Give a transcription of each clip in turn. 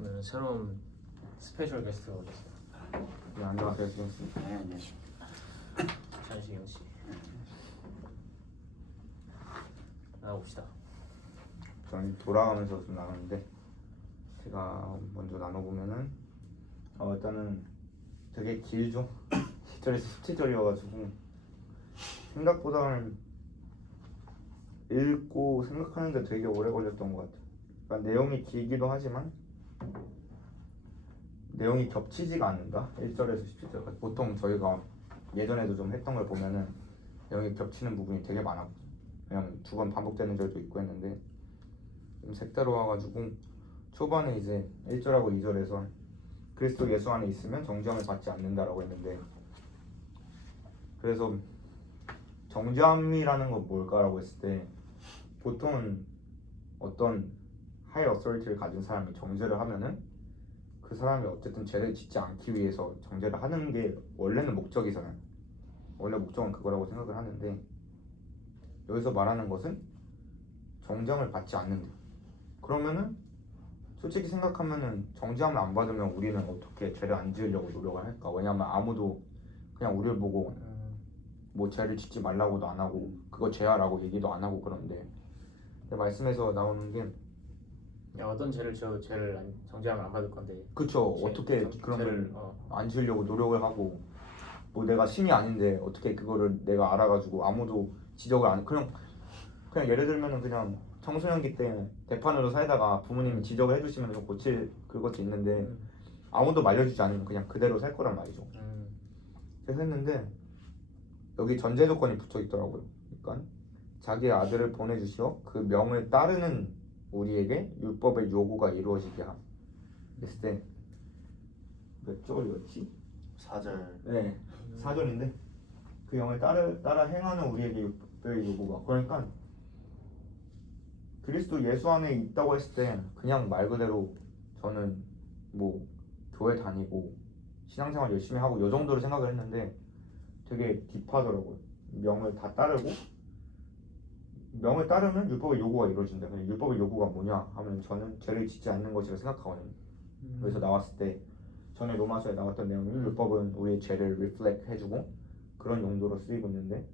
오늘 새로운 스페셜 게스트가 오셨어요. 네, 안녕하세요, 지금씨. 네, 안녕하십니까. 전시경 씨. 나가봅시다. 저는 돌아가면서 좀 나가는데 제가 먼저 나눠보면은 일단은 되게 길죠. 10절에서 17절이어가지고 생각보다는 읽고 생각하는데 되게 오래 걸렸던 것 같아요. 그러니까 내용이 길기도 하지만 내용이 겹치지가 않는다. 1절에서 17절. 그러니까 보통 저희가 예전에도 좀 했던 걸 보면은 내용이 겹치는 부분이 되게 많았고, 왜냐면 두 번 반복되는 절도 있고 했는데 좀 색다르 와가지고 초반에 이제 1절하고 2절에서 그리스도 예수 안에 있으면 정죄함을 받지 않는다라고 했는데, 그래서 정죄함이라는 건 뭘까라고 했을 때 보통은 어떤 하이 어서리티를 가진 사람이 정죄를 하면은 그 사람이 어쨌든 죄를 짓지 않기 위해서 정죄를 하는 게 원래는 목적이잖아요. 원래 목적은 그거라고 생각을 하는데, 여기서 말하는 것은 정죄함을 받지 않는다. 그러면은 솔직히 생각하면은 정죄함을 안 받으면 우리는 어떻게 죄를 안 지으려고 노력을 할까? 왜냐면 아무도 그냥 우리를 보고 뭐 죄를 짓지 말라고도 안 하고 그거 죄야라고 얘기도 안 하고. 그런데 말씀에서 나오는 게 야, 어떤 죄를 지어도 죄를 정죄함을 안 받을 건데. 그쵸. 어떻게 그러면 안 지으려고 노력을 하고, 뭐 내가 신이 아닌데 어떻게 그거를 내가 알아가지고 아무도 지적을 안, 그냥 예를 들면은 그냥 청소년기 때 대판으로 살다가 부모님이 지적을 해주시면 좀 고칠 그것도 있는데 아무도 말려주지 않으면 그냥 그대로 살 거란 말이죠. 그래서 했는데 여기 전제 조건이 붙어 있더라고요. 그러니까 자기의 아들을 보내주시어 그 명을 따르는 우리에게 율법의 요구가 이루어지게 함. 그랬을 때 몇 절이었지? 4절. 네, 4절인데 그 영을 따라 행하는 우리에게 율법의 요구가, 그러니까 그리스도 예수 안에 있다고 했을 때 그냥 말 그대로 저는 뭐 교회 다니고 신앙생활 열심히 하고 요 정도로 생각을 했는데 되게 딥하더라고요. 명을 다 따르고, 명을 따르면 율법의 요구가 이루어진다. 율법의 요구가 뭐냐 하면 저는 죄를 짓지 않는 것이라 생각하거든요. 그래서 나왔을 때 전에 로마서에 나왔던 내용이 율법은 우리의 죄를 리플렉트 해주고 그런 용도로 쓰이고 있는데,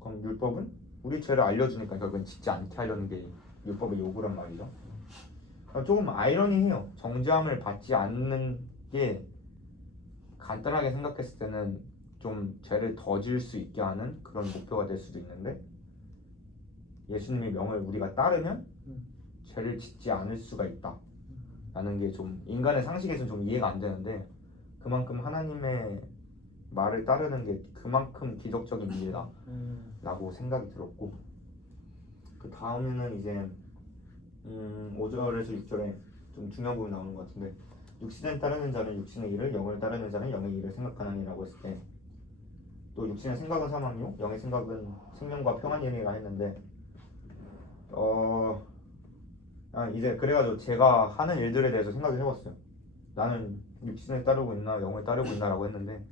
그럼 율법은 우리 죄를 알려주니까 결국엔 짓지 않게 하려는 게 율법의 요구란 말이죠. 조금 아이러니해요. 정죄함을 받지 않는 게 간단하게 생각했을 때는 좀 죄를 더 지을 수 있게 하는 그런 목표가 될 수도 있는데, 예수님의 명을 우리가 따르면 죄를 짓지 않을 수가 있다 라는 게 좀 인간의 상식에서는 좀 이해가 안 되는데, 그만큼 하나님의 말을 따르는 게 그만큼 기적적인 일이다 라고 생각이 들었고, 그 다음에는 이제 5절에서 6절에 좀 중요한 부분이 나오는 것 같은데, 육신을 따르는 자는 육신의 일을, 영을 따르는 자는 영의 일을 생각하느니라고 했을 때, 또 육신의 생각은 사망이요 영의 생각은 생명과 평안이니라 했는데, 이제 그래가지고 제가 하는 일들에 대해서 생각을 해봤어요. 나는 육신을 따르고 있나 영을 따르고 있나라고 했는데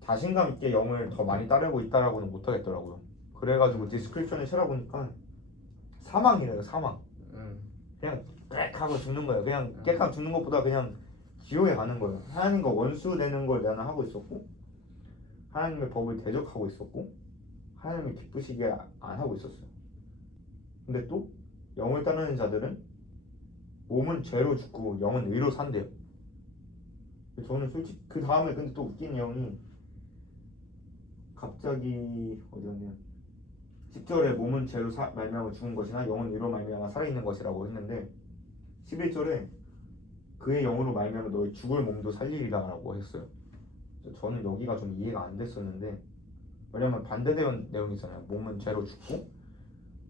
자신감 있게 영을 더 많이 따르고 있다라고는 못하겠더라고요. 그래가지고 디스크립션을 찾아보니까 사망이래요. 사망. 그냥 꽥 하고 죽는 거예요. 그냥 꽥 하고 죽는 것보다 그냥 지옥에 가는 거예요. 하나님과 원수 되는 걸 나는 하고 있었고, 하나님의 법을 대적하고 있었고, 하나님이 기쁘시게 안 하고 있었어요. 근데 또 영을 따르는 자들은 몸은 죄로 죽고 영은 의로 산대요. 저는 솔직히 그 다음에 근데 또 웃긴 내용이 갑자기 어디였냐, 10절에 몸은 죄로 말미암아 죽은 것이나 영은 의로 말미암아 살아있는 것이라고 했는데 11절에 그의 영으로 말미암아 너희 죽을 몸도 살리리라 라고 했어요. 저는 여기가 좀 이해가 안 됐었는데, 왜냐면 반대되는 내용이잖아요. 몸은 죄로 죽고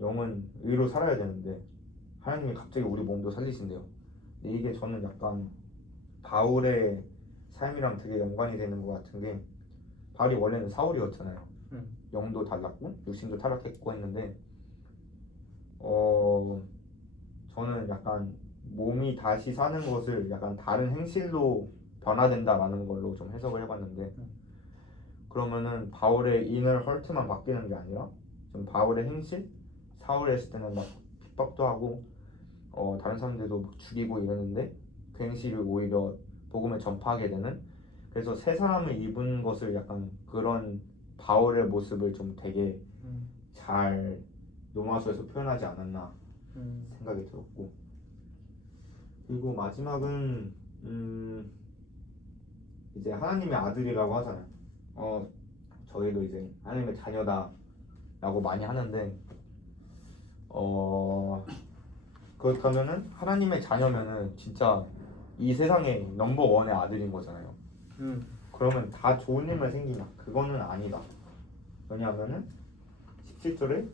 영은 의로 살아야 되는데 하나님이 갑자기 우리 몸도 살리신대요. 근데 이게 저는 약간 바울의 삶이랑 되게 연관이 되는 것 같은 게, 바울이 원래는 사울이었잖아요. 영도 달랐고 육신도 타락했고 했는데 저는 약간 몸이 다시 사는 것을 약간 다른 행실로 변화된다라는 걸로 좀 해석을 해봤는데, 그러면은 바울의 inner heart만 바뀌는 게 아니라 좀 바울의 행실, 사울에 있을 때는 막 핍박도 하고 다른 사람들도 막 죽이고 이러는데 그 행실을 오히려 복음을 전파하게 되는, 그래서 새 사람을 입은 것을 약간 그런 바울의 모습을 좀 되게 잘 로마서에서 표현하지 않았나 생각이 들었고, 그리고 마지막은 이제 하나님의 아들이라고 하잖아요. 저희도 이제 하나님의 자녀다라고 많이 하는데 그렇다면은 하나님의 자녀면은 진짜 이 세상의 넘버 원의 아들인 거잖아요. 그러면 다 좋은 일만 생기냐? 그거는 아니다. 왜냐하면은 17절에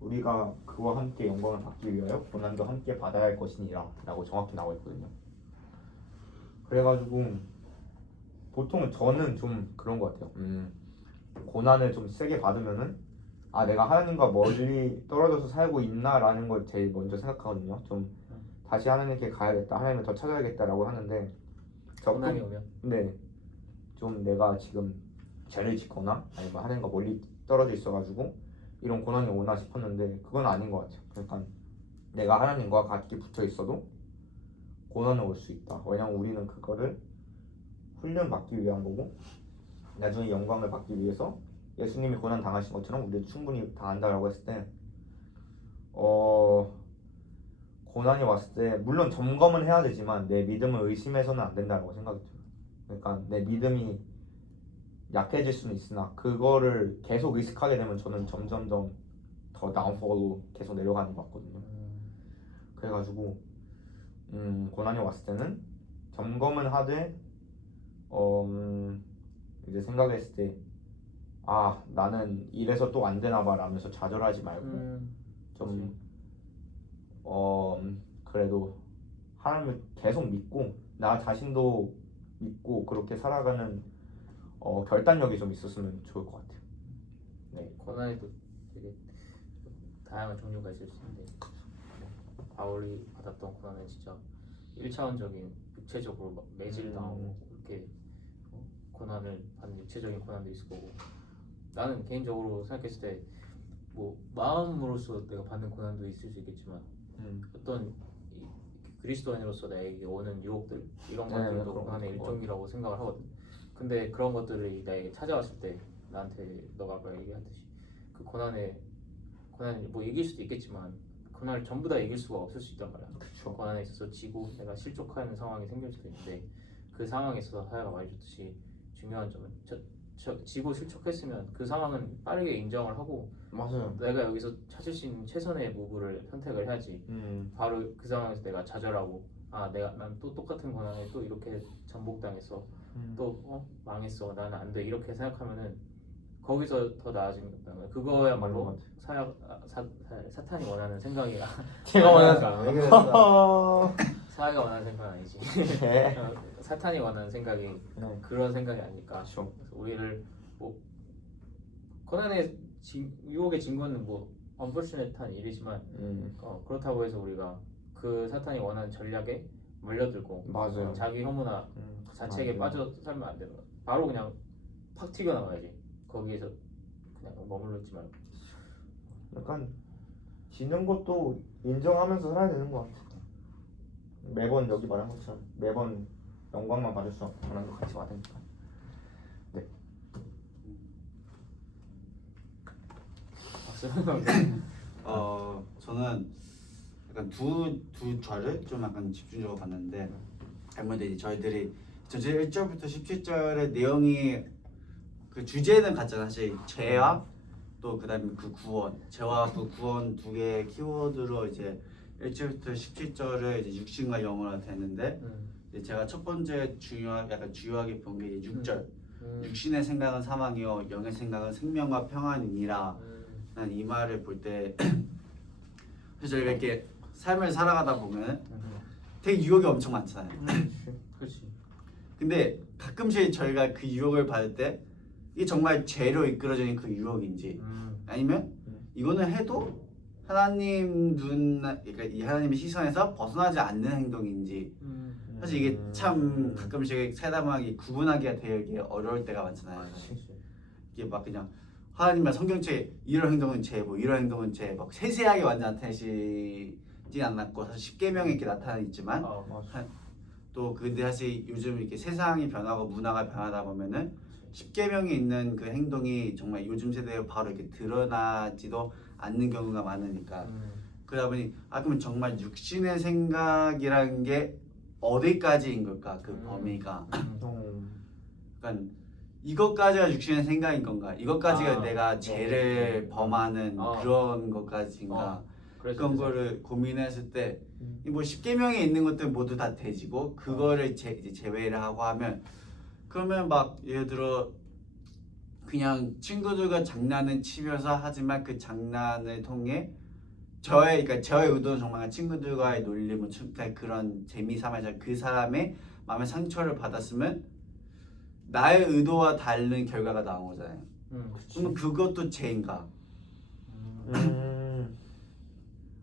우리가 그와 함께 영광을 받기 위하여 고난도 함께 받아야 할 것이니라 라고 정확히 나와 있거든요. 그래가지고 보통 저는 좀 그런 것 같아요. 고난을 좀 세게 받으면은 내가 하나님과 멀리 떨어져서 살고 있나라는 걸 제일 먼저 생각하거든요. 좀 다시 하나님께 가야겠다, 하나님을 더 찾아야겠다라고 하는데, 고난이 오면 네, 좀 내가 지금 죄를 짓거나 아니면 하나님과 멀리 떨어져 있어가지고 이런 고난이 오나 싶었는데 그건 아닌 것 같아요. 그러니까 내가 하나님과 같이 붙어 있어도 고난은 올 수 있다. 왜냐면 우리는 그거를 훈련받기 위한 거고, 나중에 영광을 받기 위해서 예수님이 고난 당하신 것처럼 우리도 충분히 당한다라고 했을 때 고난이 왔을 때 물론 점검은 해야 되지만 내 믿음을 의심해서는 안 된다고 생각이 들어요. 그러니까 내 믿음이 약해질 수는 있으나 그거를 계속 의식하게 되면 저는 점점점 더 다운폴로 계속 내려가는 것 같거든요. 그래가지고 고난이 왔을 때는 점검은 하되 이제 생각했을 때 나는 이래서 또 안 되나 봐 라면서 좌절하지 말고 좀 그래도 하나님을 계속 믿고 나 자신도 믿고 그렇게 살아가는 결단력이 좀 있었으면 좋을 것 같아요. 네. 고난에도 되게 다양한 종류가 있을 수 있는데 바울이 받았던 고난은 진짜 1차원적인 육체적으로 막 매질당하고 이렇게 고난을 받는 육체적인 고난도 있을 거고, 나는 개인적으로 생각했을 때 뭐 마음으로서 내가 받는 고난도 있을 수 있겠지만 어떤 그리스도인으로서 나에게 오는 유혹들 이런 것들도 고난의 일종이라고 생각을 하거든. 근데 그런 것들이 나에게 찾아왔을 때 나한테 너가 아까 얘기했듯이 그 고난을 뭐 이길 수도 있겠지만 고난을 전부 다 이길 수가 없을 수 있단 말이야. 그쵸. 고난에 있어서 지고 내가 실족하는 상황이 생길 수도 있는데 그 상황에 있어서 하야가 말해줬듯이 중요한 점은 지고 실족했으면 그 상황은 빠르게 인정을 하고 맞아요. 내가 여기서 찾을 수 있는 최선의 무브를 선택을 해야지. 바로 그 상황에서 내가 좌절하고 난 또 똑같은 고난에 또 이렇게 전복당했어, 또 망했어, 나는 안 돼 이렇게 생각하면은 거기서 더 나아지는 거다. 그거야말로 사탄이 원하는 생각이야. 제가 원하는 사회가 원하는 생각은 아니지. 네. 사탄이 원하는 생각이 그런 생각이 아닐까. 그렇죠. 그래서 우리를 뭐 고난의 유혹의 진거는 뭐 unfortunate한 일이지만 그렇다고 해서 우리가 그 사탄이 원하는 전략에 몰려들고 맞아요. 자기 혐오나 자책에 빠져 살면 안 되는 거야. 바로 그냥 팍 튀겨나가야지. 거기에서 그냥 머물러 있지 말고. 약간 지는 것도 인정하면서 살아야 되는 것 같아. 매번 여기 말한 것처럼 매번 영광만 받을 수 없고 그런 거 같이 받으니까. 네. 박수. 저는 약간 두 절을 좀 약간 집중적으로 봤는데, 아무래도 이제 저희들이 전체 1절부터 17절의 내용이 그 주제는 같잖아. 사실 죄와 또 그다음에 그 구원, 죄와 그 구원 두 개의 키워드로 이제 1절부터 17절을 이제 육신과 영으로 되는데, 이제 제가 첫 번째 주요하게 본 게 6절. 육신의 생각은 사망이요 영의 생각은 생명과 평안이니라. 난 이 말을 볼 때 그래서 저희가 이렇게 삶을 살아가다 보면 되게 유혹이 엄청 많잖아요. 그렇지. 근데 가끔씩 저희가 그 유혹을 받을 때 이게 정말 죄로 이끌어진 그 유혹인지 아니면 이거는 해도 하나님 그러니까 이 하나님의 시선에서 벗어나지 않는 행동인지, 사실 이게 참 가끔씩 살다 보면 구분하기가 되게 어려울 때가 많잖아요. 이게 막 그냥 하나님의 성경책에 이런 행동은 죄, 뭐 이런 행동은 죄, 막 세세하게 완전 나타내시는 않았고 사실 10계명에 이렇게 나타나있지만 맞아. 또 근데 사실 요즘 이렇게 세상이 변하고 문화가 변하다 보면은 10계명에 있는 그 행동이 정말 요즘 세대에 바로 이렇게 드러나지도 않는 경우가 많으니까 그러다 보니 그러면 정말 육신의 생각이라는 게 어디까지인 걸까 그 범위가 그러니까 이것까지가 육신의 생각인 건가 이것까지가 내가 죄를 범하는 그런 것까지인가 그런 거를 고민했을 때 뭐 10계명에 있는 것들 모두 다 돼지고 그거를 이제 제외를 하고 하면 그러면 막 예를 들어 그냥 친구들과 장난은 치면서 하지만 그 장난을 통해 그러니까 저의 의도는 정말 친구들과의 놀림, 뭐 그런 재미삼아서 그 사람의 마음의 상처를 받았으면 나의 의도와 다른 결과가 나온 거잖아요. 그러면 그것도 죄인가?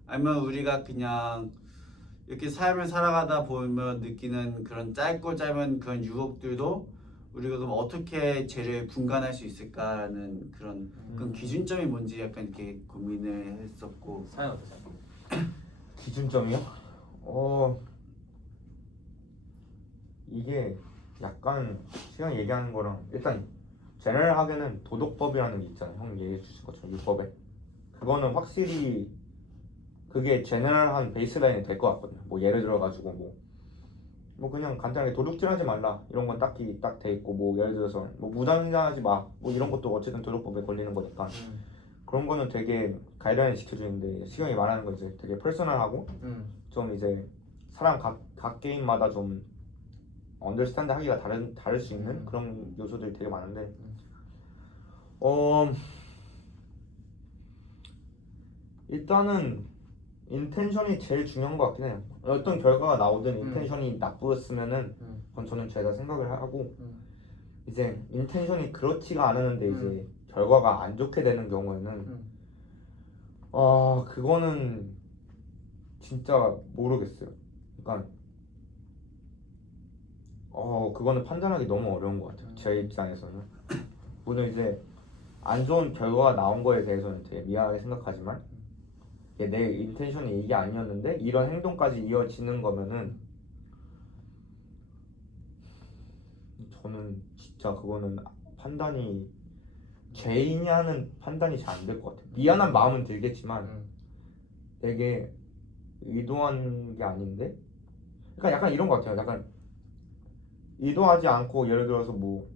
아니면 우리가 그냥 이렇게 삶을 살아가다 보면 느끼는 그런 짧고 짧은 그런 유혹들도 우리가 그럼 어떻게 죄를 분간할 수 있을까라는 그런 기준점이 뭔지 약간 이렇게 고민을 했었고. 사연 어떠세요? 기준점이요? 이게 약간 시간 얘기하는 거랑 일단 제너럴하게는 도덕법이라는 게 있잖아요. 형 얘기해 주신 것처럼 율법에 그거는 확실히 그게 제너럴한 베이스라인이 될 것 같거든요. 뭐 예를 들어 가지고 뭐 그냥 간단하게 도둑질하지 말라 이런 건 딱히 딱 돼 있고 뭐 예를 들어서 뭐 무단횡단하지 마 뭐 이런 것도 어쨌든 도덕법에 걸리는 거니까 그런 거는 되게 가이드라인 시켜주는데 시경이 말하는 거 이제 되게 퍼스널하고 좀 이제 사람 각 게임마다 좀 언더스탠드 하기가 다를 수 있는 그런 요소들이 되게 많은데 일단은 인텐션이 제일 중요한 것 같긴 해요. 어떤 결과가 나오든 인텐션이 나쁘었으면은 그건 저는 제가 생각을 하고 이제 인텐션이 그렇지가 않았는데 이제 결과가 안 좋게 되는 경우에는 그거는 진짜 모르겠어요. 그러니까 그거는 판단하기 너무 어려운 것 같아요. 제 입장에서는 물론 이제 안 좋은 결과가 나온 거에 대해서는 되게 미안하게 생각하지만 내 인텐션이 이게 아니었는데 이런 행동까지 이어지는 거면은 저는 진짜 그거는 판단이 죄인이냐는 판단이 잘 안 될 것 같아요. 미안한 마음은 들겠지만 되게 의도한 게 아닌데 그러니까 약간 이런 것 같아요. 약간 의도하지 않고 예를 들어서 뭐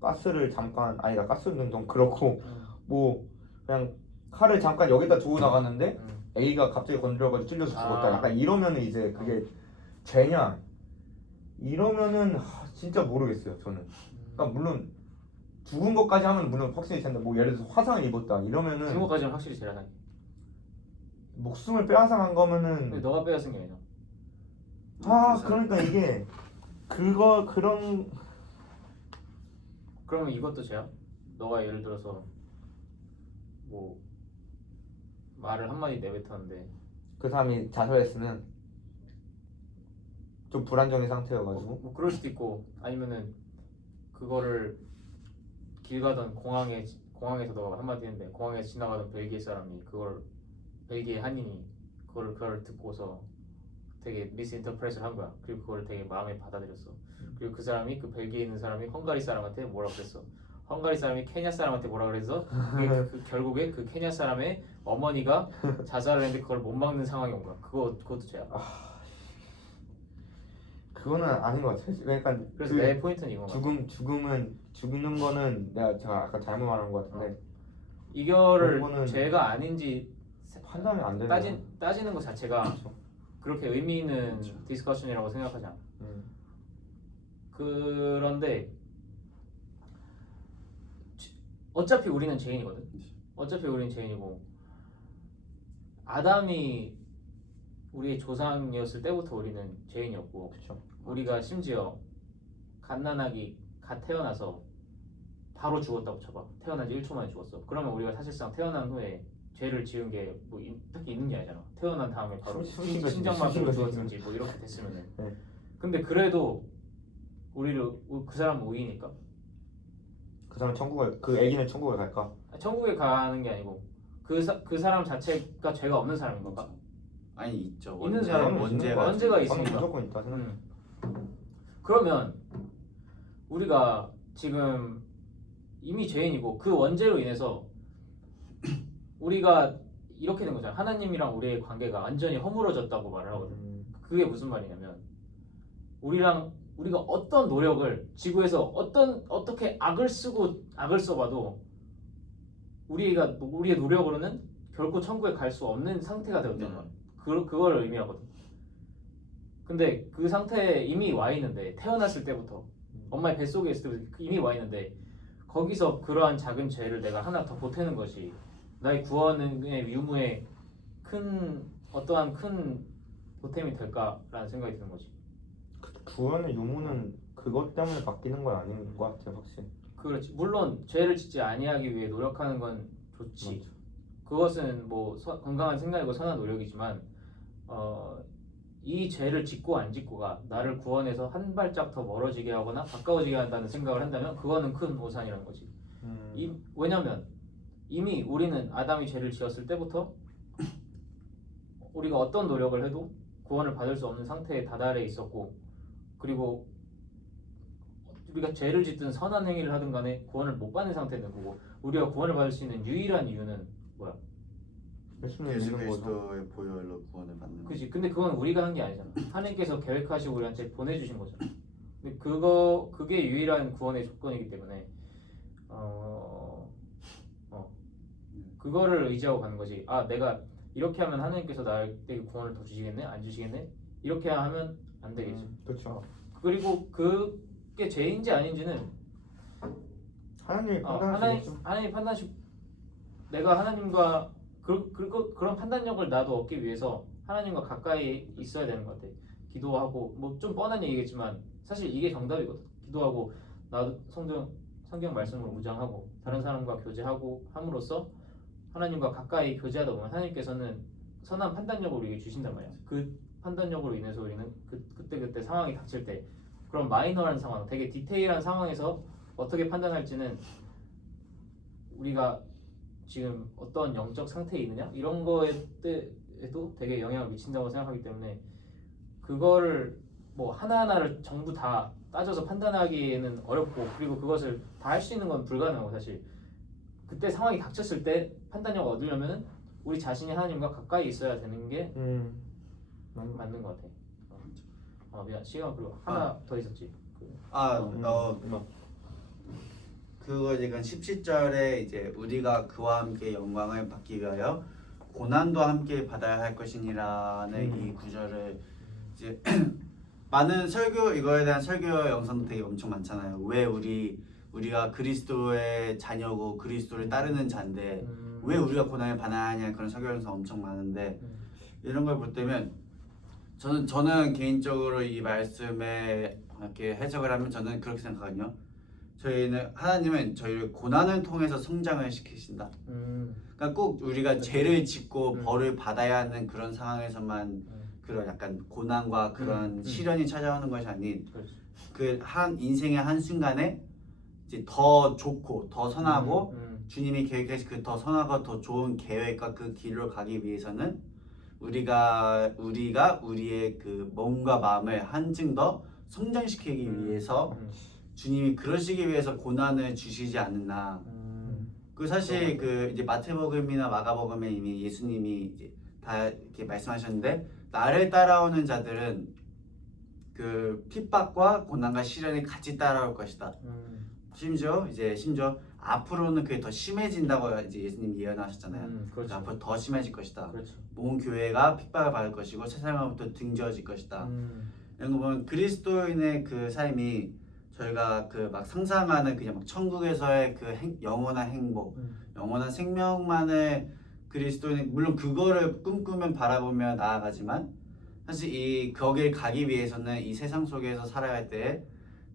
가스를 잠깐 아니다 가스는 좀 그렇고 뭐 그냥 칼을 잠깐 여기다 두고 나갔는데 애기가 갑자기 건드려가지고 찔려서 죽었다. 약간 이러면은 이제 그게 죄냐? 이러면은 진짜 모르겠어요. 저는. 그러니까 물론 죽은 것까지 하면 물론 확실히 텐데 뭐 예를 들어서 화상을 입었다. 이러면은 죽은 것까지는 확실히 제라나기. 목숨을 빼앗아간 거면은. 근데 너가 빼앗은 게 아니잖아. 그러니까 이게 그런. 그러면 이것도 죄야? 너가 예를 들어서 뭐 말을 한마디 내뱉었는데 그 사람이 자살했으면 좀 불안정한 상태여가지고 뭐 그럴 수도 있고 아니면은 그거를 길 가던 공항에서 너가 한마디 했는데 공항에서 지나가던 벨기에 사람이 그걸 벨기에 한인이 그걸 듣고서 되게 미스인터프레이트를 한 거야. 그리고 그걸 되게 마음에 받아들였어. 그리고 그 사람이 그 벨기에 있는 사람이 헝가리 사람한테 뭐라 그랬어. 헝가리 사람이 케냐 사람한테 뭐라 그래서 결국에 그 케냐 사람의 어머니가 자살을 했는데 그걸 못 막는 상황이 온 거야. 그것도 죄야. 그거는 아닌 것 같아요. 그러니까 그래서 내 포인트는 이건 죽는 거는 제가 아까 잘못 말한 것 같은데 이거를 죄가 아닌지 판단이 안 되는 따지는 것 자체가 그렇죠. 그렇게 의미 있는 디스커션이라고 생각하지 않아. 그런데 어차피 우리는 죄인이거든. 어차피 우리는 죄인이고 아담이 우리의 조상이었을 때부터 우리는 죄인이었고 그쵸. 우리가 심지어 갓난아기 갓 태어나서 바로 죽었다고 쳐봐. 태어난 지 1초 만에 죽었어. 그러면 우리가 사실상 태어난 후에 죄를 지은 게 뭐 딱히 있는 게 아니잖아. 태어난 다음에 바로 심장마비로 죽었든지 뭐 이렇게 됐으면은. 네. 근데 그래도 그 사람은 우이니까. 그 사람 그 애기는 천국에 갈까? 천국에 가는 게 아니고 그 사람 자체가 죄가 없는 사람인 건가? 아니 있죠. 있는 사람은 원죄가 원죄가 저는 있으니까. 무조건 있다 생각. 그러면 우리가 지금 이미 죄인이고 그 원죄로 인해서 우리가 이렇게 된 거잖아. 하나님이랑 우리의 관계가 완전히 허물어졌다고 말을 하거든. 그게 무슨 말이냐면 우리가 어떤 노력을 지구에서 어떻게 악을 써봐도 우리의 노력으로는 결코 천국에 갈 수 없는 상태가 되었단 말이야. 그걸 의미하거든. 근데 그 상태에 이미 와 있는데 태어났을 때부터 엄마의 뱃속에 있을 때부터 이미 와 있는데 거기서 그러한 작은 죄를 내가 하나 더 보태는 것이 나의 구원의 유무에 어떠한 큰 보탬이 될까라는 생각이 드는 거지. 구원의 유무는 그것 때문에 바뀌는 건 아닌 것 같아요, 확실히. 그렇지. 물론 죄를 짓지 아니하기 위해 노력하는 건 좋지. 맞죠. 그것은 뭐 건강한 생각이고 선한 노력이지만 이 죄를 짓고 안 짓고가 나를 구원해서 한 발짝 더 멀어지게 하거나 가까워지게 한다는 생각을 한다면 그거는 큰 오산이라는 거지. 왜냐면 이미 우리는 아담이 죄를 지었을 때부터 우리가 어떤 노력을 해도 구원을 받을 수 없는 상태에 다다래 있었고, 그리고 우리가 죄를 짓든 선한 행위를 하든 간에 구원을 못 받는 상태는 거고, 우리가 구원을 받을 수 있는 유일한 이유는 뭐야? 예수 예수 믿는 거죠. 그리스도의 보혈로 구원을 받는. 그지? 근데 그건 우리가 한 게 아니잖아. 하나님께서 계획하시고 우리한테 보내주신 거잖아. 근데 그게 유일한 구원의 조건이기 때문에 그거를 의지하고 가는 거지. 아, 내가 이렇게 하면 하나님께서 나에게 구원을 더 주시겠네? 안 주시겠네? 이렇게 하면 안 되겠지. 그렇죠. 그리고 그게 죄인지 아닌지는 하나님이 판단하시겠죠. 하나님 판단식. 내가 하나님과 그런 판단력을 나도 얻기 위해서 하나님과 가까이 있어야 되는 것 같아. 기도하고 뭐 좀 뻔한 얘기겠지만 사실 이게 정답이거든. 기도하고 나도 성경 말씀으로 무장하고 다른 사람과 교제하고 함으로써 하나님과 가까이 교제하다 보면 하나님께서는 선한 판단력을 우리에게 주신단 말이야. 그 판단력으로 인해서 우리는 그때 상황이 닥칠 때 그런 마이너한 상황, 되게 디테일한 상황에서 어떻게 판단할지는 우리가 지금 어떤 영적 상태에 있느냐 이런 거에도 되게 영향을 미친다고 생각하기 때문에 그거를 뭐 하나하나를 전부 다 따져서 판단하기에는 어렵고, 그리고 그것을 다 할 수 있는 건 불가능하고, 사실 그때 상황이 닥쳤을 때 판단력을 얻으려면 우리 자신이 하나님과 가까이 있어야 되는 게 맞는 것 같아. 미안, 시간 그리고 하나 더 있었지. 그거 이제 17절에 이제 우리가 그와 함께 영광을 받기 위하여 고난도 함께 받아야 할 것이니라는 이 구절을 이제 많은 이거에 대한 설교 영상도 되게 엄청 많잖아요. 왜 우리가 그리스도의 자녀고 그리스도를 따르는 자인데 왜 우리가 고난을 받아야 하냐, 그런 설교 영상 엄청 많은데 이런 걸 볼 때면 저는 개인적으로 이 말씀에 이렇게 해석을 하면 저는 그렇게 생각하거든요. 하나님은 저희를 고난을 통해서 성장을 시키신다. 그러니까 꼭 우리가 죄를 짓고 벌을 받아야 하는 그런 상황에서만 그런 약간 고난과 그런 시련이 찾아오는 것이 아닌 그 한 인생의 한 순간에 이제 더 좋고 더 선하고 주님이 계획하신 그 더 선하고 더 좋은 계획과 그 길로 가기 위해서는 우리가 우리의 그 몸과 마음을 한층 더 성장시키기 위해서 주님이 그러시기 위해서 고난을 주시지 않았나. 그 사실 그 이제 마태복음이나 마가복음에 이미 예수님이 이제 다 이렇게 말씀하셨는데, 나를 따라오는 자들은 그 핍박과 고난과 시련이 같이 따라올 것이다. 심지어 앞으로는 그게 더 심해진다고 이제 예수님이 예언하셨잖아요. 그렇죠. 앞으로 더 심해질 것이다. 그렇죠. 모든 교회가 핍박을 받을 것이고 세상으로부터 등지어질 것이다. 이런 거 보면 그리스도인의 그 삶이 저희가 그 막 상상하는 그냥 막 천국에서의 그 영원한 행복, 영원한 생명만을 그리스도인, 물론 그거를 꿈꾸면 바라보며 나아가지만 사실 거길 가기 위해서는 이 세상 속에서 살아갈 때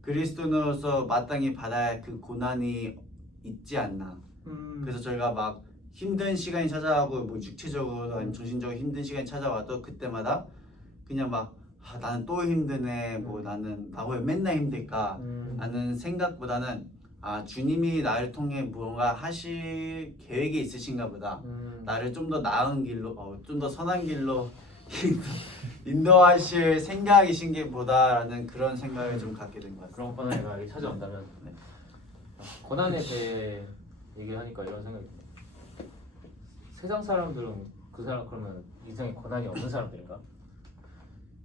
그리스도인으로서 마땅히 받아야 할 그 고난이 있지 않나. 그래서 저희가 막 힘든 시간이 찾아오고 뭐 육체적으로 아니면 정신적으로 힘든 시간이 찾아와도 그때마다 그냥 막 나는 또 힘드네, 뭐 나는 나 왜 맨날 힘들까 라는 생각보다는 주님이 나를 통해 무언가 하실 계획이 있으신가 보다. 나를 좀 더 나은 길로, 좀 더 선한 길로 인도하실 생각이신 게 보다라는 그런 생각을 좀 갖게 된 것 같아요. 그런 권한이 찾아온다면 네. 권한에 대해 얘기를 하니까 이런 생각이 듭니다. 세상 사람들은 그 사람 그러면 이상의 권한이 없는 사람들인가?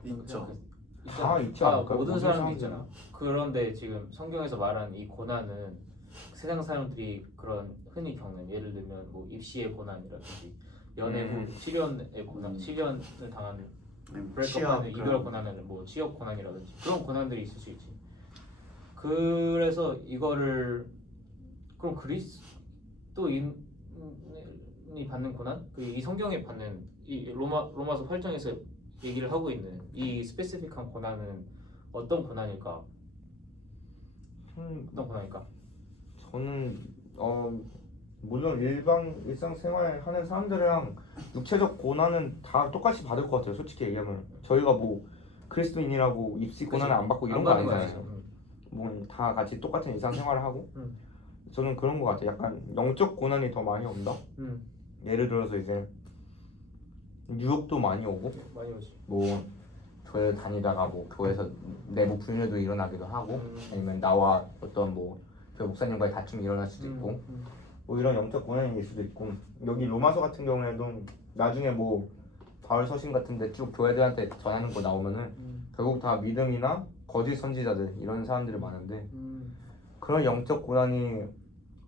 있죠. 다 있지 않을까요? 모든 모든 사람이 사람들은. 있잖아. 그런데 지금 성경에서 말한 이 고난은 세상 사람들이 그런 흔히 겪는 예를 들면 뭐 입시의 고난이라든지 연애 후 시련의 고난, 시련을 당하는 브레이크업하는 이별 고난은 뭐 취업 고난이라든지 그런 고난들이 있을 수 있지. 그래서 이거를 그럼 그리스도인이 받는 고난, 이 성경에 받는 이 로마서 8장에서 얘기를 하고 있는 이 스페시픽한 고난은 어떤 고난일까? 어떤 고난일까? 저는 물론 일상생활 하는 사람들이랑 육체적 고난은 다 똑같이 받을 것 같아요. 솔직히 얘기하면 저희가 뭐 그리스도인이라고 입시 고난을 안 받고 이런 거 받는 거 아니잖아요. 아니죠. 뭐 다 같이 똑같은 일상생활을 하고 음. 저는 그런 것 같아요. 약간 영적 고난이 더 많이 온다. 예를 들어서 이제 유혹도 많이 오고 많이 오지. 뭐 교회 다니다가 뭐 교회에서 내부 분열도 일어나기도 하고 아니면 나와 어떤 뭐 교회 목사님과의 다툼이 일어날 수도 있고 뭐 이런 영적 고난이 있을 수도 있고 여기 로마서 같은 경우에도 나중에 뭐 바울 서신 같은데 쭉 교회들한테 전하는 거 나오면은 결국 다 믿음이나 거짓 선지자들 이런 사람들이 많은데 그런 영적 고난이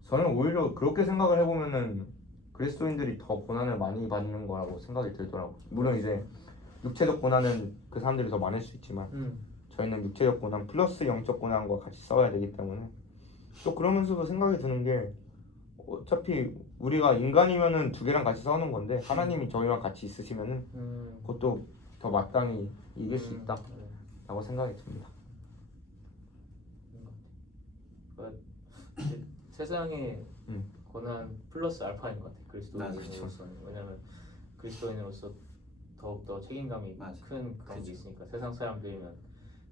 저는 오히려 그렇게 생각을 해보면은 그리스도인들이 더 고난을 많이 받는 거라고 생각이 들더라고. 물론 이제 육체적 고난은 그 사람들이 더 많을 수 있지만 저희는 육체적 고난 플러스 영적 고난과 같이 싸워야 되기 때문에 또 그러면서도 생각이 드는 게 어차피 우리가 인간이면은 두 개랑 같이 싸우는 건데 하나님이 저희랑 같이 있으시면은 그것도 더 마땅히 이길 수 있다라고 생각이 듭니다. 세상의 음. 고난 플러스 알파인 것 같아. 그렇죠. 그리스도인으로서는. 왜냐면 그리스도인으로서 더욱더 책임감이 맞아. 큰 그런 게 있으니까. 세상 사람들이면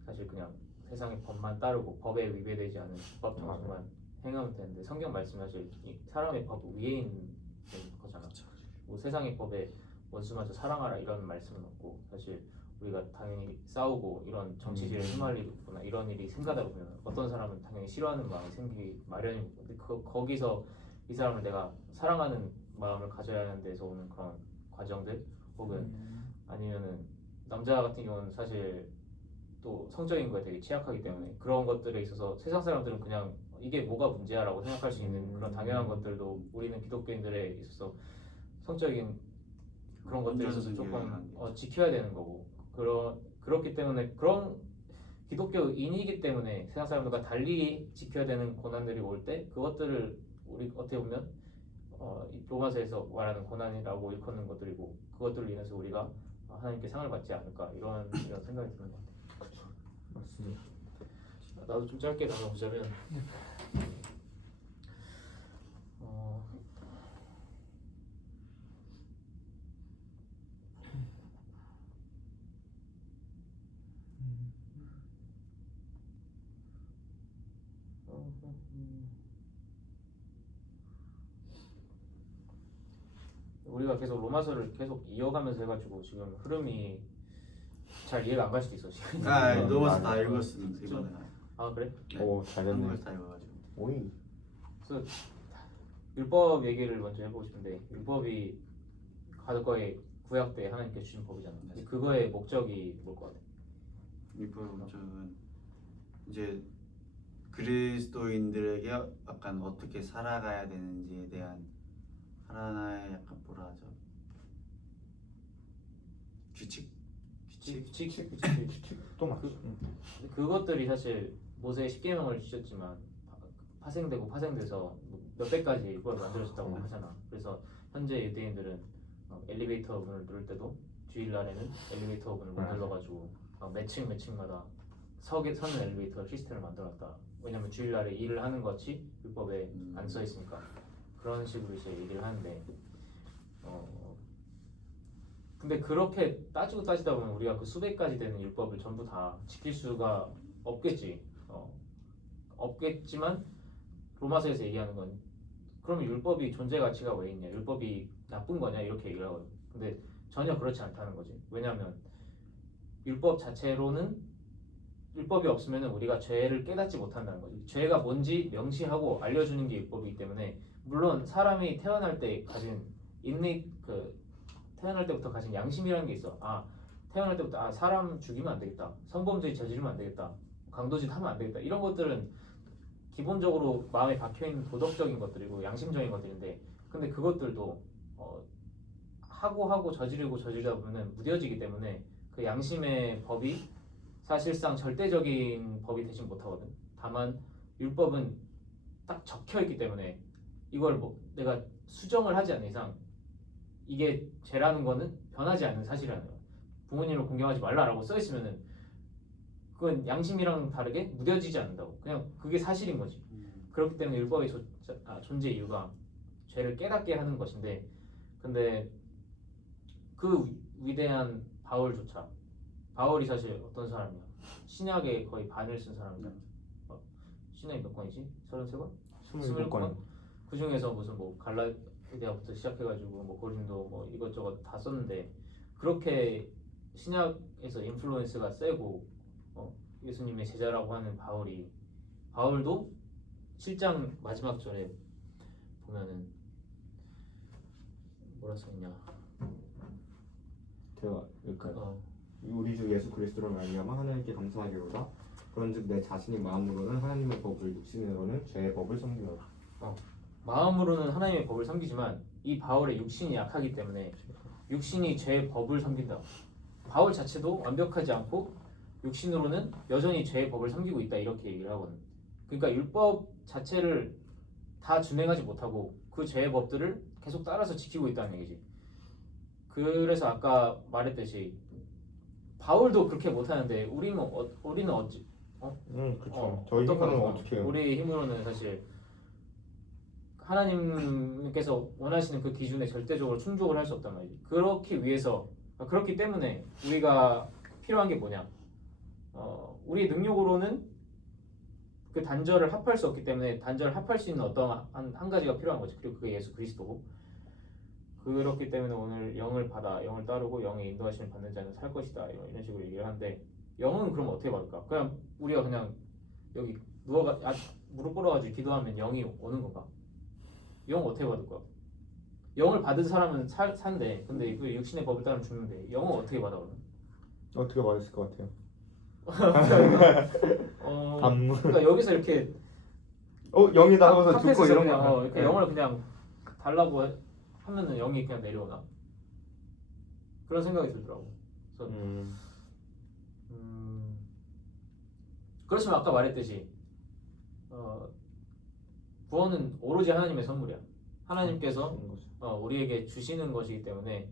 사실 그냥 세상의 법만 따르고 법에 위배되지 않은 법 정신만 행하면 되는데 성경 말씀 사실 이 사람의 법 위에 있는 거잖아. 뭐 세상의 법에 원수마저 사랑하라 이런 말씀은 없고 사실 우리가 당연히 싸우고 이런 정치질에 휘말리거나 이런 일이 생기다 보면 어떤 사람은 당연히 싫어하는 마음이 생기기 마련입니다. 근데 거기서 이 사람을 내가 사랑하는 마음을 가져야 하는 데서 오는 그런 과정들 혹은 아니면은 남자 같은 경우는 사실 또 성적인 거에 되게 취약하기 때문에 그런 것들에 있어서 세상 사람들은 그냥 이게 뭐가 문제야라고 생각할 수 있는 그런 당연한 것들도 우리는 기독교인들에 있어서 성적인 그런 것들에 있어서 조금 지켜야 되는 거고 그렇기 때문에 그런 기독교인이기 때문에 세상 사람들과 달리 지켜야 되는 고난들이 올 때 그것들을 우리 어떻게 보면 이 로마서에서 말하는 고난이라고 일컫는 것들이고 그것들로 인해서 우리가 하나님께 상을 받지 않을까 이런 생각이 드는 것 같아요. 그렇죠. 맞습니다. 나도 좀 짧게 나눠보자면 우리가 계속 로마서를 계속 이어가면서 해가지고 지금 흐름이 잘 이해가 안 갈 수도 있어 지금. 로마서 다 읽었으니까 이번에. 아 그래? 오 잘됐네. 한국에서 다 읽어가지고. 오이. 그래서 율법 얘기를 먼저 해보고 싶은데 율법이 과거의 구약 때 하나님께 주신 법이잖아. 근데 그거의 목적이 뭘 것 같아? 율법의 목적은 이제 그리스도인들에게 약간 어떻게 살아가야 되는지에 대한 하나의 약간 뭐라 하죠? 규칙? 또 맞죠. 그것들이 사실 모세의 10계명을 주셨지만 파생돼서 몇백 가지 그걸 만들어졌다고 하잖아. 그래서 현재 유대인들은 엘리베이터 문을 누를 때도 주일날에는 엘리베이터 문을 못 눌러가지고 매층마다 서는 엘리베이터 시스템을 만들어놨다. 왜냐면 주일날에 일을 하는 것이 율법에 안 써 있으니까 그런 식으로 이제 얘기를 하는데 근데 그렇게 따지다 보면 우리가 그 수백 가지 되는 율법을 전부 다 지킬 수가 없겠지. 없겠지만 로마서에서 얘기하는 건 그러면 율법이 존재 가치가 왜 있냐? 율법이 나쁜 거냐? 이렇게 얘기를 하거든. 근데 전혀 그렇지 않다는 거지. 왜냐하면 율법 자체로는 율법이 없으면 우리가 죄를 깨닫지 못한다는 거지. 죄가 뭔지 명시하고 알려주는 게 율법이기 때문에 물론 사람이 태어날 때 가진 태어날 때부터 가진 양심이라는 게 있어. 태어날 때부터 사람 죽이면 안 되겠다. 성범죄 저지르면 안 되겠다. 강도짓 하면 안 되겠다. 이런 것들은 기본적으로 마음에 박혀있는 도덕적인 것들이고 양심적인 것들인데 근데 그것들도 하고 저지르다 보면 무뎌지기 때문에 그 양심의 법이 사실상 절대적인 법이 되지 못하거든. 다만 율법은 딱 적혀있기 때문에 이걸 내가 수정을 하지 않는 이상 이게 죄라는 거는 변하지 않는 사실이라는 거야. 부모님을 공경하지 말라라고 써 있으면은 그건 양심이랑 다르게 무뎌지지 않는다고. 그냥 그게 사실인 거지. 그렇기 때문에 율법의 존재 이유가 죄를 깨닫게 하는 것인데, 근데 그 위대한 바울조차 바울이 사실 어떤 사람이야? 신약의 거의 반을 쓴 사람이잖아. 신약이 몇 권이지? 33권? 27권. 그 중에서 무슨 갈라디아부터 시작해가지고 고린도 이것저것 다 썼는데 그렇게 신약에서 인플루언스가 세고 예수님의 제자라고 하는 바울도 7장 마지막 절에 보면은 뭐라 써있냐? 제가 우리 주 예수 그리스도로 말미암아 하나님께 감사하기로다. 그런즉 내 자신이 마음으로는 하나님의 법을 육신으로는 죄의 법을 섬기노라. 마음으로는 하나님의 법을 섬기지만 이 바울의 육신이 약하기 때문에 육신이 죄의 법을 섬긴다. 바울 자체도 완벽하지 않고 육신으로는 여전히 죄의 법을 섬기고 있다 이렇게 얘기를 하거든. 그러니까 율법 자체를 다 준행하지 못하고 그 죄의 법들을 계속 따라서 지키고 있다는 얘기지. 그래서 아까 말했듯이 바울도 그렇게 못하는데 우리는 어찌? 그렇죠. 저희 힘으로는 어떻게 해요? 우리 힘으로는 사실 하나님께서 원하시는 그 기준에 절대적으로 충족을 할 수 없단 말이지. 그렇기 때문에 우리가 필요한 게 뭐냐? 우리의 능력으로는 그 단절을 합할 수 없기 때문에 단절을 합할 수 있는 어떤 한 가지가 필요한 거지. 그리고 그게 예수 그리스도고. 그렇기 때문에 오늘 영을 따르고 영의 인도하심을 받는 자는 살 것이다 이런 식으로 얘기를 하는데 영은 그럼 어떻게 받을까? 그냥 우리가 그냥 여기 무릎 꿇어가지고 기도하면 영이 오는 건가? 영 어떻게 받을 거야? 영을 받은 사람은 산대. 근데 그 육신의 법을 따르면 죽는데 영은 어떻게 받아 그러면? 어떻게 받았을 것 같아요? 그러니까 여기서 이렇게 영이다 하고서 카페에서 죽고 이런 그냥 거. 이렇게 영을 그냥 달라고 하면은 영이 그냥 내려오나? 그런 생각이 들더라고. 그래서 그렇지만 아까 말했듯이 구원은 오로지 하나님의 선물이야. 하나님께서 우리에게 주시는 것이기 때문에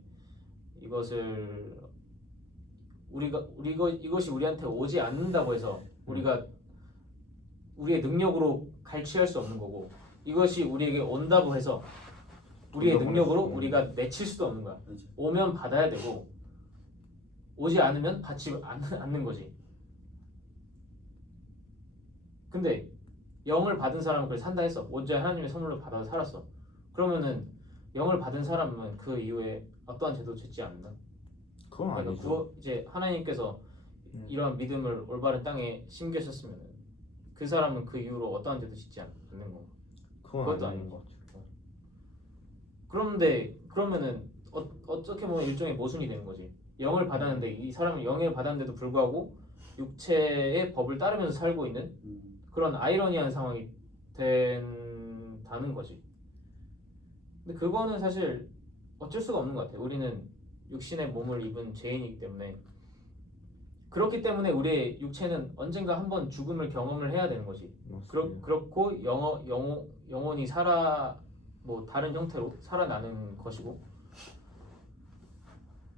이것을 이것이 우리한테 오지 않는다고 해서 우리가 우리의 능력으로 갈취할 수 없는 거고 이것이 우리에게 온다고 해서 우리의 능력으로 우리가 맺힐 수도 없는 거야. 오면 받아야 되고 오지 않으면 받지 않는 거지. 근데 영을 받은 사람은 그걸 산다 했어. 먼저 하나님의 선물로 받아서 살았어. 그러면은 영을 받은 사람은 그 이후에 어떠한 죄도 짓지 않는다. 그건 아니죠. 그러니까 이제 하나님께서 이러한 믿음을 올바른 땅에 심겨셨으면 그 사람은 그 이후로 어떠한 죄도 짓지 않는 건가? 그것도 아닌 것 같아. 그러면은 어떻게 보면 일종의 모순이 되는 거지. 영을 받았는데 이 사람은 영을 받았는데도 불구하고 육체의 법을 따르면서 살고 있는 그런 아이러니한 상황이 된다는 거지. 근데 그거는 사실 어쩔 수가 없는 것 같아. 우리는 육신의 몸을 입은 죄인이기 때문에 그렇기 때문에 우리의 육체는 언젠가 한번 죽음을 경험을 해야 되는 거지. 그렇고 영혼이 다른 형태로 살아나는 것이고.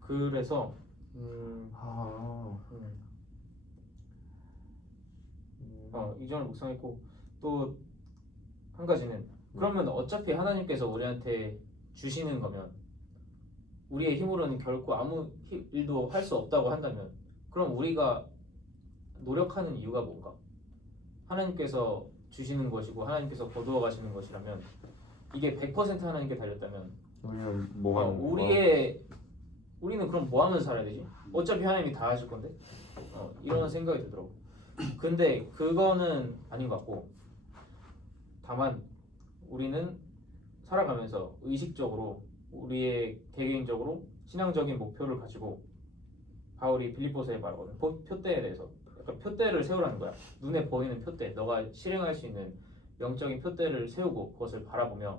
그래서 이 점을 묵상했고 또 한 가지는 그러면 어차피 하나님께서 우리한테 주시는 거면 우리의 힘으로는 결코 아무 일도 할 수 없다고 한다면 그럼 우리가 노력하는 이유가 뭔가? 하나님께서 주시는 것이고 하나님께서 거두어 가시는 것이라면 이게 100% 하나님께 달렸다면 우리는 뭐가 우리의 우리는 그럼 뭐 하면서 살아야 되지? 어차피 하나님이 다 하실 건데 이런 생각이 들더라고. 근데 그거는 아닌 것 같고 다만 우리는 살아가면서 의식적으로 우리의 개개인적으로 신앙적인 목표를 가지고 바울이 빌립보서에 말하거든. 표대에 대해서 약간 표대를 세우라는 거야. 눈에 보이는 표대, 너가 실행할 수 있는 영적인 표대를 세우고 그것을 바라보며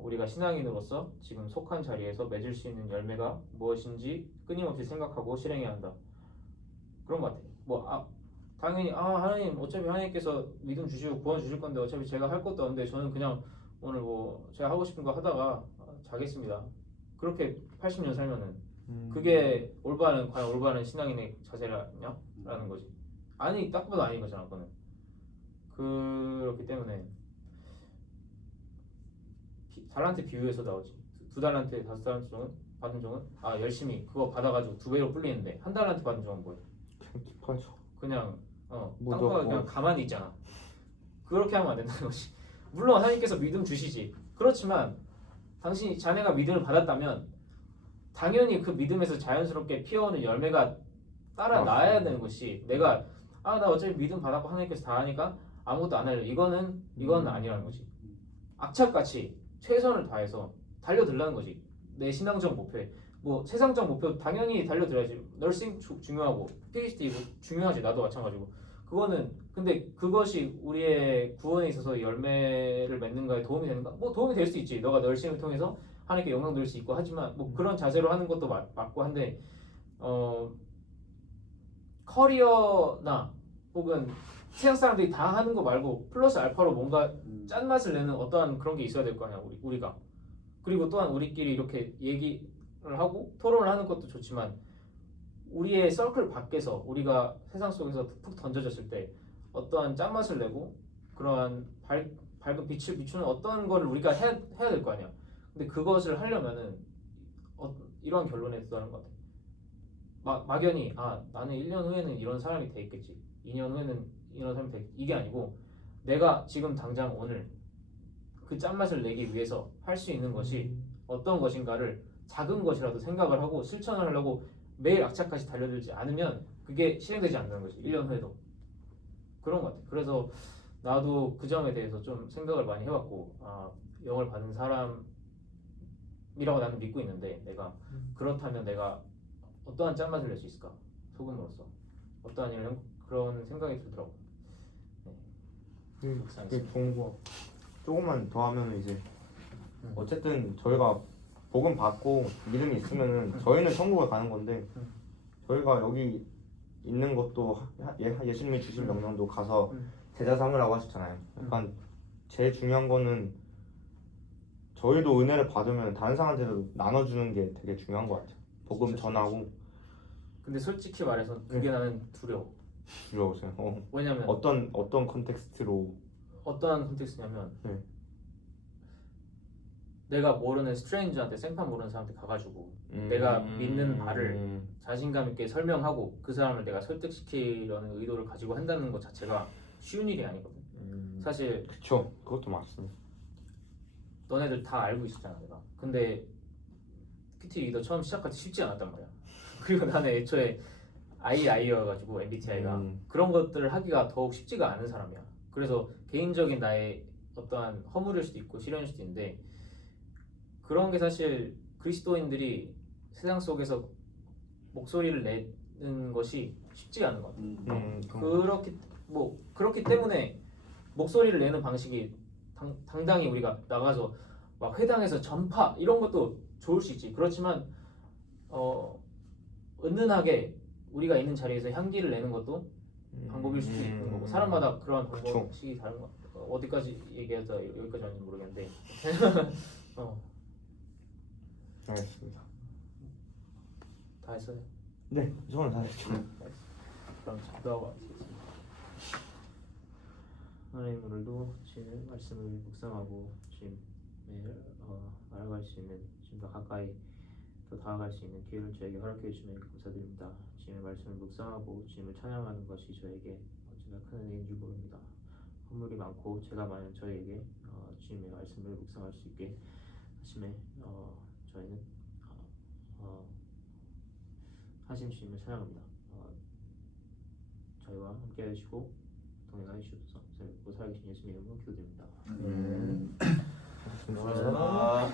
우리가 신앙인으로서 지금 속한 자리에서 맺을 수 있는 열매가 무엇인지 끊임없이 생각하고 실행해야 한다. 그런 것 같아. 당연히 하나님 어차피 하나님께서 믿음 주시고 구원 주실 건데 어차피 제가 할 것도 없는데 저는 그냥 오늘 제가 하고 싶은 거 하다가 자겠습니다. 그렇게 80년 살면은 그게 과연 올바른 신앙인의 자세라냐라는 거지. 아니 딱 봐도 아닌 거잖아. 그거는. 그렇기 때문에 달란트 비유에서 나오지. 2달란트 5달란트 종은 받은 종은 열심히 그거 받아가지고 2배로 불리는데 1달란트 받은 종은 뭐야? 그냥 딥하죠. 그냥 무조건. 땅바닥에 그냥 가만히 있잖아. 그렇게 하면 안 된다는 거지. 물론 하나님께서 믿음 주시지. 그렇지만 당신이 자네가 믿음을 받았다면 당연히 그 믿음에서 자연스럽게 피어오는 열매가 따라 나야 되는 것이 내가 나 어차피 믿음 받았고 하나님께서 다 하니까 아무것도 안 할래. 이거는 아니라는 거지. 악착같이 최선을 다해서 달려들라는 거지. 내 신앙적 목표에 세상적 목표 당연히 달려들어야지. 널싱 중요하고 PhD 이거 중요하지. 나도 마찬가지고. 그거는 근데 그것이 우리의 구원에 있어서 열매를 맺는가에 도움이 되는가? 도움이 될 수 있지. 너가 널싱을 통해서 하나님께 영광 돌릴 수 있고 하지만 그런 자세로 하는 것도 맞고 한데 커리어나 혹은 세상 사람들이 다 하는 거 말고 플러스 알파로 뭔가 짠맛을 내는 어떠한 그런 게 있어야 될 거 아니야. 우리가. 그리고 또한 우리끼리 이렇게 얘기를 하고 토론을 하는 것도 좋지만 우리의 서클 밖에서 우리가 세상 속에서 푹 던져졌을 때 어떠한 짠맛을 내고 그러한 밝은 빛을 비추는 어떤 거를 우리가 해야 될 거 아니야. 근데 그것을 하려면은 이런 결론에 도달하는 것 같아. 막연히 나는 1년 후에는 이런 사람이 돼 있겠지. 2년 후에는 이런 사람이 돼 있겠지. 이게 아니고 내가 지금 당장 오늘 그 짠맛을 내기 위해서 할 수 있는 것이 어떤 것인가를 작은 것이라도 생각을 하고 실천을 하려고 매일 악착같이 달려들지 않으면 그게 실행되지 않는 거지. 1년 후에도. 그런 것 같아. 그래서 나도 그 점에 대해서 좀 생각을 많이 해봤고 영을 받은 사람이라고 나는 믿고 있는데 내가 그렇다면 내가 어떠한 짠맛을 낼 수 있을까? 소금으로서 어떠한 그런 생각이 들더라고. 그게 좋은 거. 조금만 더 하면 이제 어쨌든 저희가 복음 받고 믿음이 있으면은 저희는 천국에 가는 건데 저희가 여기 있는 것도 예수님이 주신 명령도 가서 제자 삼으라고 하셨잖아요. 약간 제일 중요한 거는 저희도 은혜를 받으면 다른 사람한테도 나눠주는 게 되게 중요한 것 같아요. 복음 진짜 전하고. 근데 솔직히 말해서 그게 나는 두려워. 두려우세요? 왜냐면 어떤 컨텍스트로? 어떠한 컨텍스트냐면 네. 내가 모르는 스트레인저한테 생판 모르는 사람한테 가가지고 내가 믿는 바를 자신감 있게 설명하고 그 사람을 내가 설득시키려는 의도를 가지고 한다는 것 자체가 쉬운 일이 아니거든. 사실 그쵸. 그것도 맞습니다. 너네들 다 알고 있었잖아 내가. 근데 PT 리더 처음 시작할 때 쉽지 않았단 말이야. 그리고 나는 애초에 II여가지고 MBTI가 그런 것들을 하기가 더욱 쉽지가 않은 사람이야. 그래서 개인적인 나의 어떠한 허물일 수도 있고 시련일 수도 있는데 그런 게 사실 그리스도인들이 세상 속에서 목소리를 내는 것이 쉽지가 않은 것 같아요. 그렇기 때문에 목소리를 내는 방식이 당당히 우리가 나가서 막 회당에서 전파 이런 것도 좋을 수 있지. 그렇지만 은은하게 우리가 있는 자리에서 향기를 내는 것도 방법일 수도 있는 거고 사람마다 그런 방법이 다른 것 같아요. 어디까지 얘기해서 여기까지 왔는지 모르겠는데 알겠습니다. 다 했어요? 네, 저는 다 했죠. 그럼 기도하고 하겠습니다. 하나님 오늘도 주의 말씀을 묵상하고 주님 매일 알아갈 수 있는 좀 더 가까이 더 다가갈 수 있는 기회를 저에게 허락해 주시면 감사드립니다. 주님의 말씀을 묵상하고 주님을 찬양하는 것이 저에게 언제나 큰 은혜인 줄 모릅니다. 허물이 많고 죄가 많은 저에게 주님의 말씀을 묵상할 수 있게 하심에 저희는 하심 주님을 찬양합니다. 저희와 함께 해주시고 동행하여 주셔서 살고 살아계신 예수님 이름으로 기도드립니다. 음. 아,